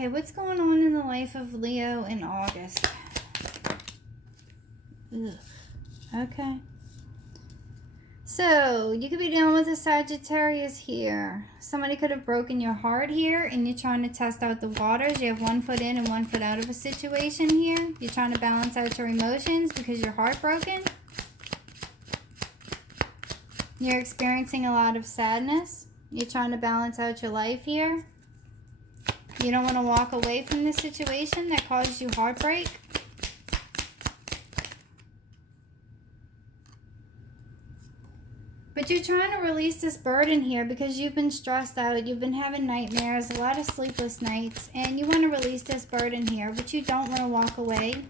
Okay, what's going on in the life of Leo in August? Ugh. Okay. So, you could be dealing with a Sagittarius here. Somebody could have broken your heart here, and you're trying to test out the waters. You have one foot in and one foot out of a situation here. You're trying to balance out your emotions because you're heartbroken. You're experiencing a lot of sadness. You're trying to balance out your life here. You don't want to walk away from the situation that caused you heartbreak. But you're trying to release this burden here because you've been stressed out. You've been having nightmares, a lot of sleepless nights. And you want to release this burden here, but you don't want to walk away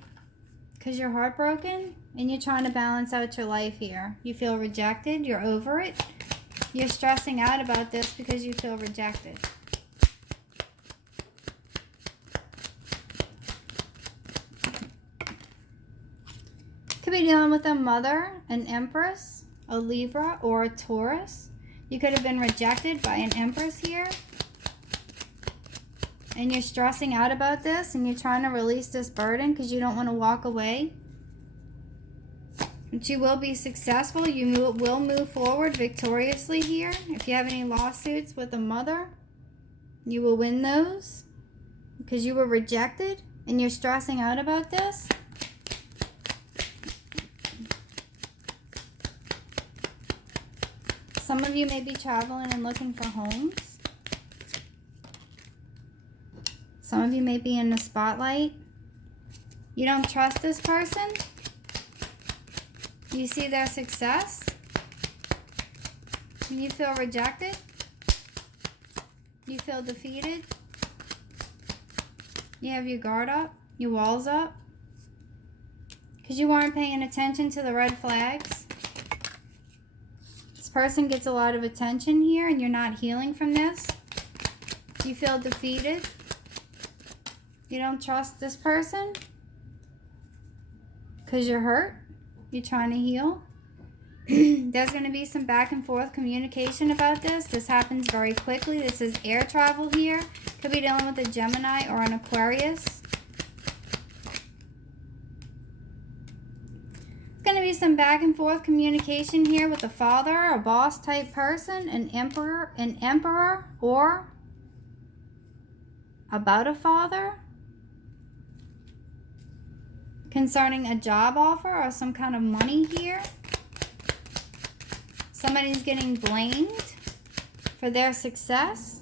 because you're heartbroken. And you're trying to balance out your life here. You feel rejected. You're over it. You're stressing out about this because you feel rejected. Could be dealing with a mother, an empress, a Libra, or a Taurus. You could have been rejected by an empress here. And you're stressing out about this and you're trying to release this burden because you don't want to walk away. But you will be successful. You will move forward victoriously here. If you have any lawsuits with a mother, you will win those because you were rejected and you're stressing out about this. Some of you may be traveling and looking for homes. Some of you may be in the spotlight. You don't trust this person. You see their success. You feel rejected. You feel defeated. You have your guard up, your walls up. Because you aren't paying attention to the red flags. This person gets a lot of attention here and you're not healing from this. You feel defeated. You don't trust this person because you're hurt. You're trying to heal. There's going to be some back and forth communication about this. This happens very quickly. This is air travel here. Could be dealing with a Gemini or an Aquarius. Going to be some back and forth communication here with a father, a boss type person, an emperor, or about a father concerning a job offer or some kind of money here. Somebody's getting blamed for their success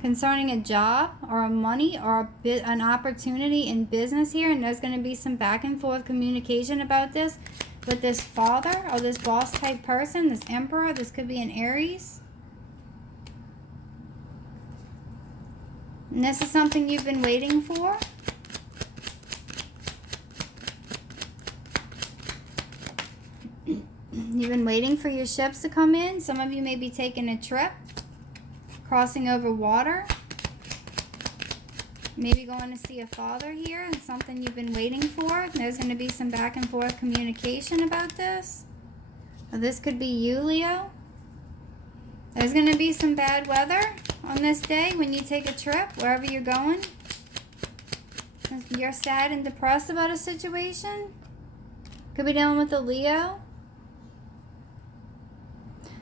concerning a job or a money or an opportunity in business here, and there's going to be some back and forth communication about this with this father or this boss type person, this emperor. This could be an Aries. And this is something you've been waiting for. You've been waiting for your ships to come in. Some of you may be taking a trip, crossing over water. Maybe going to see a father here. And something you've been waiting for. There's going to be some back and forth communication about this. Or this could be you, Leo. There's going to be some bad weather on this day when you take a trip, wherever you're going. You're sad and depressed about a situation. Could be dealing with a Leo.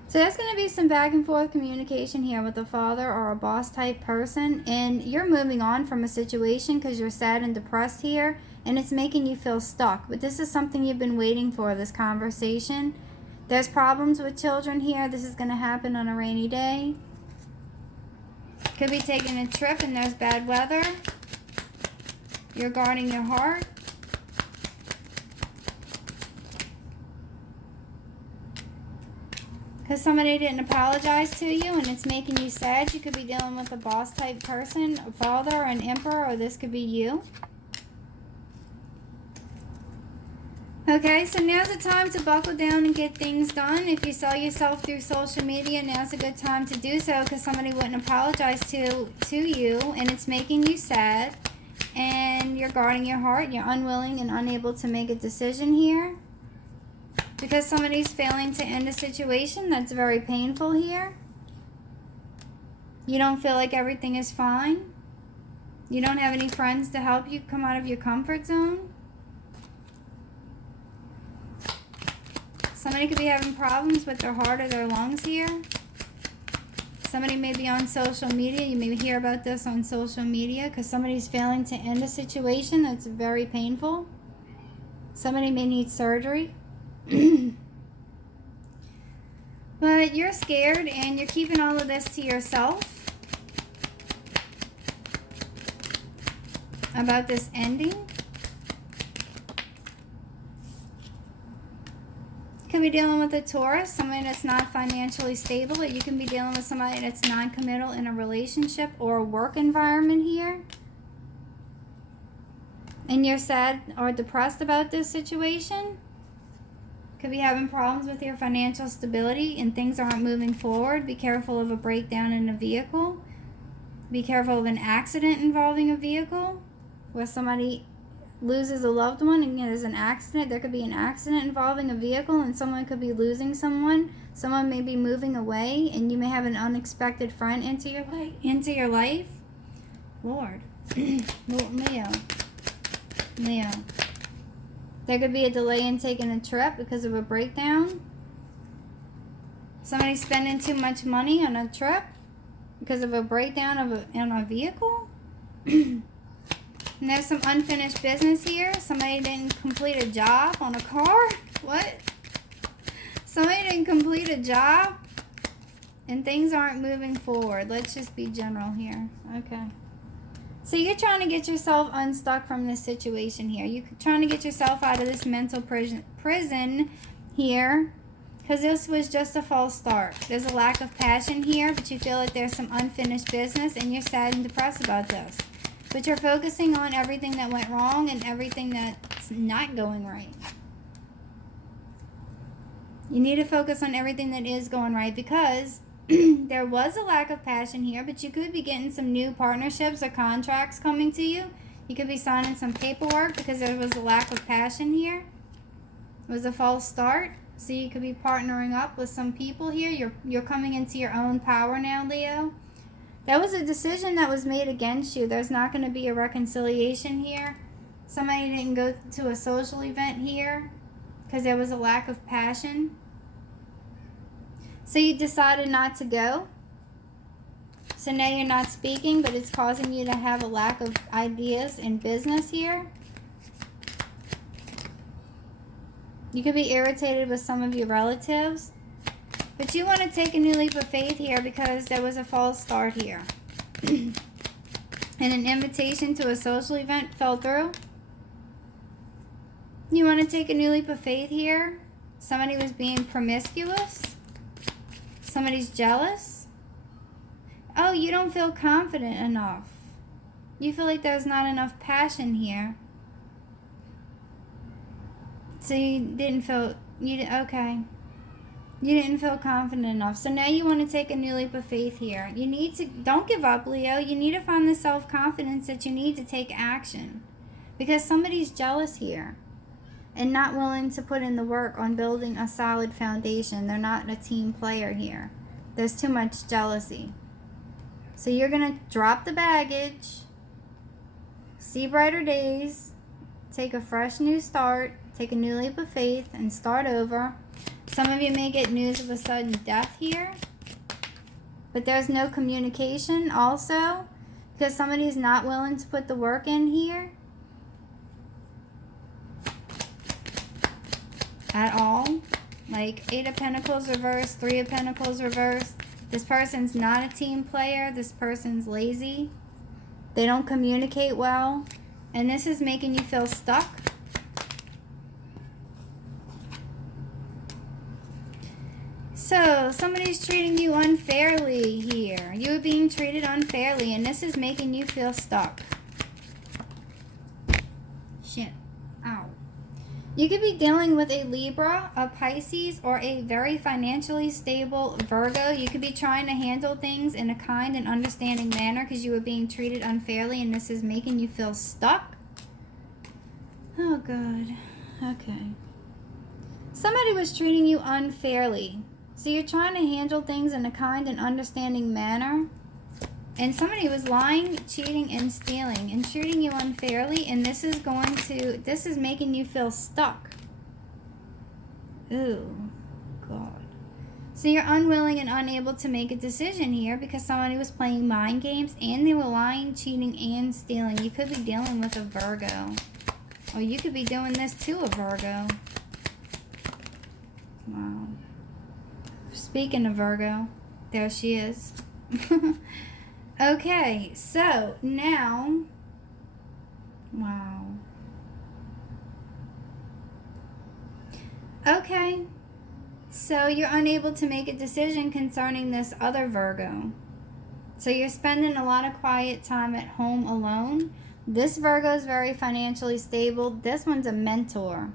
So there's going to be some back and forth communication here with a father or a boss type person. And you're moving on from a situation because you're sad and depressed here. And it's making you feel stuck. But this is something you've been waiting for, this conversation. There's problems with children here. This is going to happen on a rainy day. Could be taking a trip and there's bad weather. You're guarding your heart. Because somebody didn't apologize to you and it's making you sad. You could be dealing with a boss type person, a father, or an emperor, or this could be you. Okay, so now's the time to buckle down and get things done. If you sell yourself through social media, now's a good time to do so because somebody wouldn't apologize to you and it's making you sad. And you're guarding your heart. You're unwilling and unable to make a decision here. Because somebody's failing to end a situation that's very painful here. You don't feel like everything is fine. You don't have any friends to help you come out of your comfort zone. Somebody could be having problems with their heart or their lungs here. Somebody may be on social media. You may hear about this on social media because somebody's failing to end a situation that's very painful. Somebody may need surgery. But you're scared and you're keeping all of this to yourself about this ending. Could be dealing with a Taurus, somebody that's not financially stable. Or you can be dealing with somebody that's non-committal in a relationship or a work environment here. And you're sad or depressed about this situation. Could be having problems with your financial stability and things aren't moving forward. Be careful of a breakdown in a vehicle. Be careful of an accident involving a vehicle where somebody loses a loved one and there's an accident. There could be an accident involving a vehicle and someone could be losing someone. Someone may be moving away and you may have an unexpected friend into your life. Lord. Leo. There could be a delay in taking a trip because of a breakdown. Somebody spending too much money on a trip because of a breakdown in a vehicle. And there's some unfinished business here. Somebody didn't complete a job on a car. What? Somebody didn't complete a job and things aren't moving forward. Let's just be general here. Okay. So you're trying to get yourself unstuck from this situation here. You're trying to get yourself out of this mental prison here because this was just a false start. There's a lack of passion here, but you feel like there's some unfinished business and you're sad and depressed about this. But you're focusing on everything that went wrong and everything that's not going right. You need to focus on everything that is going right because there was a lack of passion here, but you could be getting some new partnerships or contracts coming to you. You could be signing some paperwork because there was a lack of passion here. It was a false start. So you could be partnering up with some people here. You're coming into your own power now, Leo. That was a decision that was made against you. There's not going to be a reconciliation here. Somebody didn't go to a social event here because there was a lack of passion. So you decided not to go. So now you're not speaking, but it's causing you to have a lack of ideas in business here. You could be irritated with some of your relatives. But you want to take a new leap of faith here because there was a false start here. And an invitation to a social event fell through. You want to take a new leap of faith here. Somebody was being promiscuous. Somebody's jealous. Oh, you don't feel confident enough. You feel like there's not enough passion here. So you didn't feel, okay. You didn't feel confident enough. So now you want to take a new leap of faith here. You need to, don't give up, Leo. You need to find the self-confidence that you need to take action. Because somebody's jealous here and not willing to put in the work on building a solid foundation. They're not a team player here. There's too much jealousy. So you're going to drop the baggage, see brighter days, take a fresh new start, take a new leap of faith, and start over. Some of you may get news of a sudden death here. But there's no communication also because somebody's not willing to put the work in here at all. Like 8 of Pentacles reversed, 3 of Pentacles reversed. This person's not a team player. This person's lazy. They don't communicate well. And this is making you feel stuck. So, somebody's treating you unfairly here. You're being treated unfairly, and this is making you feel stuck. Shit. Ow. You could be dealing with a Libra, a Pisces, or a very financially stable Virgo. You could be trying to handle things in a kind and understanding manner because you were being treated unfairly, and this is making you feel stuck. Oh, God. Okay. Somebody was treating you unfairly. So you're trying to handle things in a kind and understanding manner. And somebody was lying, cheating, and stealing and treating you unfairly. And this is making you feel stuck. Ooh, God. So you're unwilling and unable to make a decision here because somebody was playing mind games and they were lying, cheating, and stealing. You could be dealing with a Virgo. Or you could be doing this to a Virgo. Wow. Speaking of Virgo, there she is. Okay, so now, wow. Okay, so you're unable to make a decision concerning this other Virgo. So you're spending a lot of quiet time at home alone. This Virgo is very financially stable. This one's a mentor.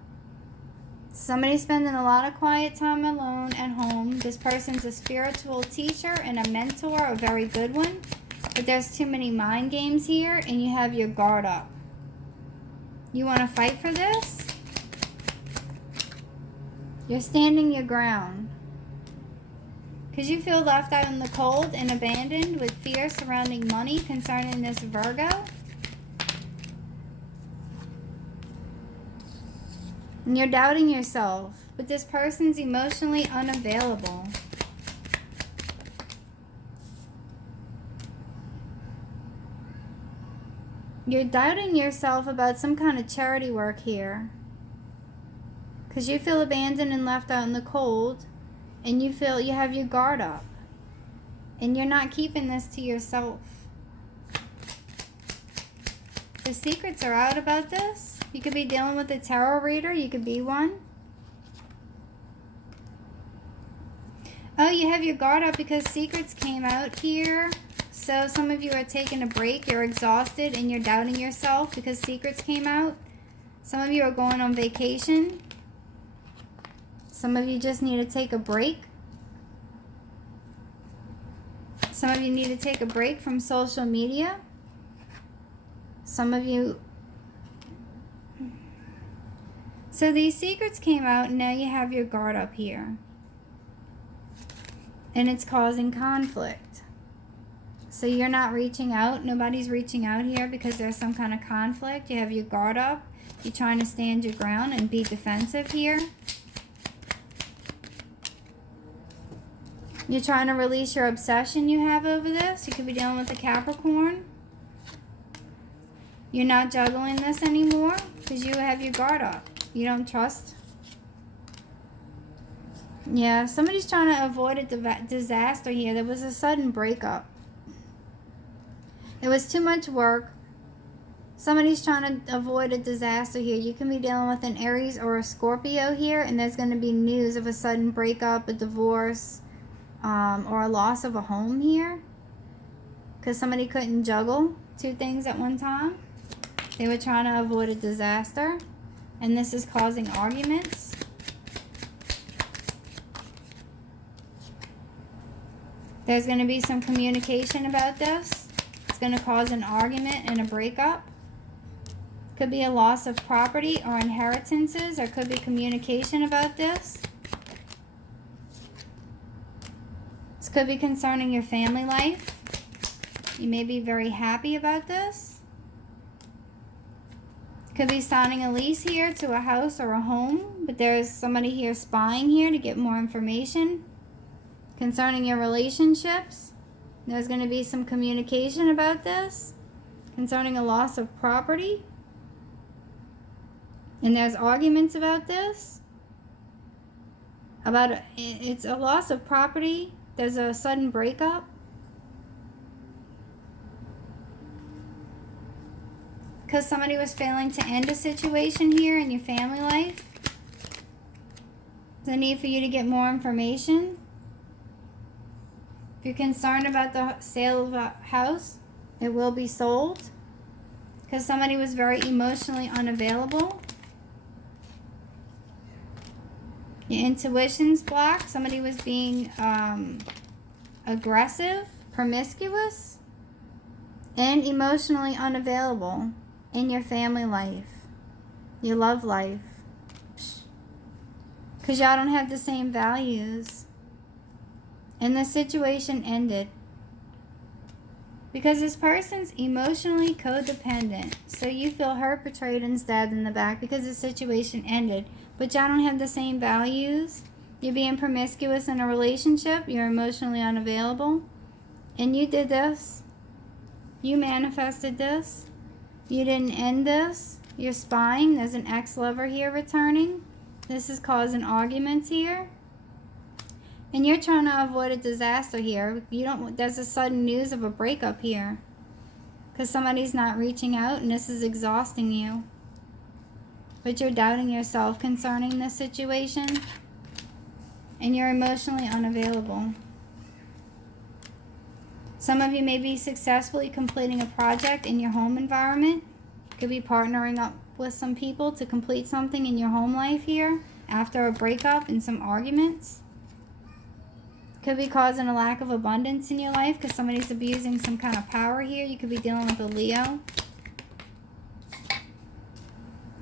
Somebody's spending a lot of quiet time alone at home. This person's a spiritual teacher and a mentor, a very good one. But there's too many mind games here, and you have your guard up. You want to fight for this? You're standing your ground. Because you feel left out in the cold and abandoned with fear surrounding money concerning this Virgo. And you're doubting yourself, but this person's emotionally unavailable. You're doubting yourself about some kind of charity work here. Because you feel abandoned and left out in the cold. And you feel you have your guard up. And you're not keeping this to yourself. The secrets are out about this. You could be dealing with a tarot reader. You could be one. Oh, you have your guard up because secrets came out here. So some of you are taking a break. You're exhausted and you're doubting yourself because secrets came out. Some of you are going on vacation. Some of you just need to take a break. Some of you need to take a break from social media. Some of you... So these secrets came out and now you have your guard up here. And it's causing conflict. So you're not reaching out. Nobody's reaching out here because there's some kind of conflict. You have your guard up. You're trying to stand your ground and be defensive here. You're trying to release your obsession you have over this. You could be dealing with a Capricorn. You're not juggling this anymore because you have your guard up. You don't trust. Yeah, somebody's trying to avoid a disaster here. There was a sudden breakup. It was too much work. Somebody's trying to avoid a disaster here. You can be dealing with an Aries or a Scorpio here, and there's going to be news of a sudden breakup, a divorce, or a loss of a home here. Because somebody couldn't juggle two things at one time. They were trying to avoid a disaster, and this is causing arguments. There's going to be some communication about this. It's going to cause an argument and a breakup. Could be a loss of property or inheritances, or could be communication about this. This could be concerning your family life. You may be very happy about this. Could be signing a lease here to a house or a home, but there's somebody here spying here to get more information concerning your relationships. There's going to be some communication about this concerning a loss of property. And there's arguments about this. It's a loss of property. There's a sudden breakup. Because somebody was failing to end a situation here in your family life. There's a need for you to get more information. If you're concerned about the sale of a house, it will be sold. Because somebody was very emotionally unavailable. Your intuition's blocked. Somebody was being aggressive, promiscuous, and emotionally unavailable in your family life, your love life. Because y'all don't have the same values. And the situation ended. Because this person's emotionally codependent. So you feel hurt, betrayed, and stabbed in the back because the situation ended. But y'all don't have the same values. You're being promiscuous in a relationship. You're emotionally unavailable. And you did this. You manifested this. You didn't end this. You're spying. There's an ex-lover here returning. This is causing arguments here. And you're trying to avoid a disaster here. There's a sudden news of a breakup here. Because somebody's not reaching out and this is exhausting you. But you're doubting yourself concerning this situation. And you're emotionally unavailable. Some of you may be successfully completing a project in your home environment. Could be partnering up with some people to complete something in your home life here after a breakup and some arguments. Could be causing a lack of abundance in your life because somebody's abusing some kind of power here. You could be dealing with a Leo.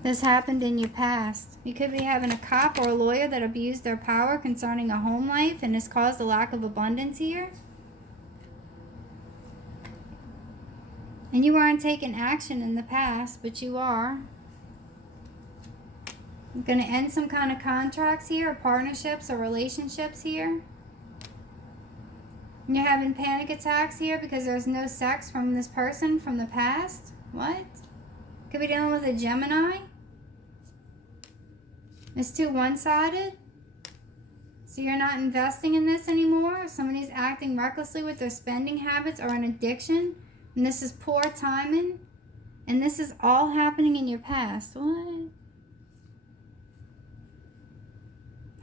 This happened in your past. You could be having a cop or a lawyer that abused their power concerning a home life and has caused a lack of abundance here. And you weren't taking action in the past, but you are. You're going to end some kind of contracts here, or partnerships or relationships here. And you're having panic attacks here because there's no sex from this person from the past. What? Could be dealing with a Gemini. It's too one-sided. So you're not investing in this anymore. Somebody's acting recklessly with their spending habits or an addiction. And this is poor timing. And this is all happening in your past. What?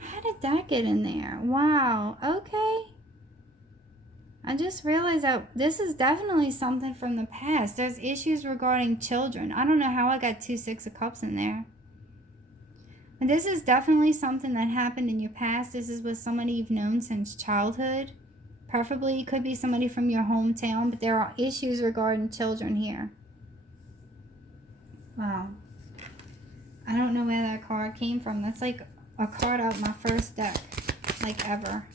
How did that get in there? Wow. Okay. I just realized that this is definitely something from the past. There's issues regarding children. I don't know how I got 2 Six of Cups in there. But this is definitely something that happened in your past. This is with somebody you've known since childhood. Preferably, it could be somebody from your hometown, but there are issues regarding children here. Wow. I don't know where that card came from. That's like a card out my first deck, like ever.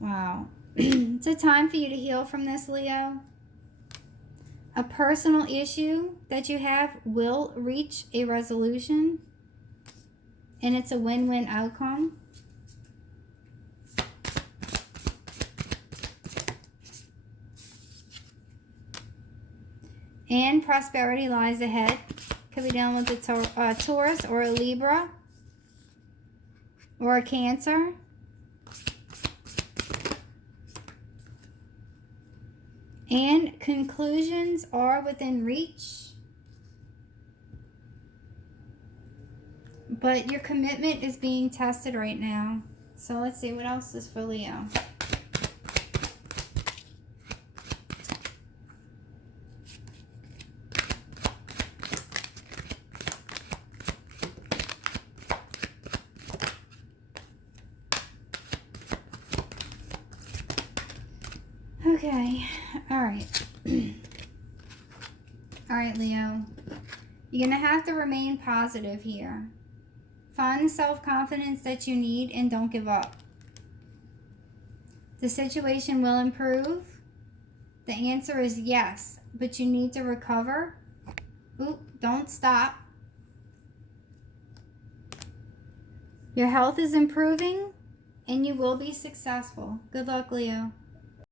Wow. It's a time for you to heal from this, Leo. A personal issue that you have will reach a resolution, and it's a win-win outcome. And prosperity lies ahead. Could be dealing with a Taurus or a Libra or a Cancer. And conclusions are within reach. But your commitment is being tested right now. So let's see, what else is for Leo? Okay, all right. All right, Leo. You're going to have to remain positive here. Find the self-confidence that you need and don't give up. The situation will improve. The answer is yes, but you need to recover. Ooh, don't stop. Your health is improving and you will be successful. Good luck, Leo.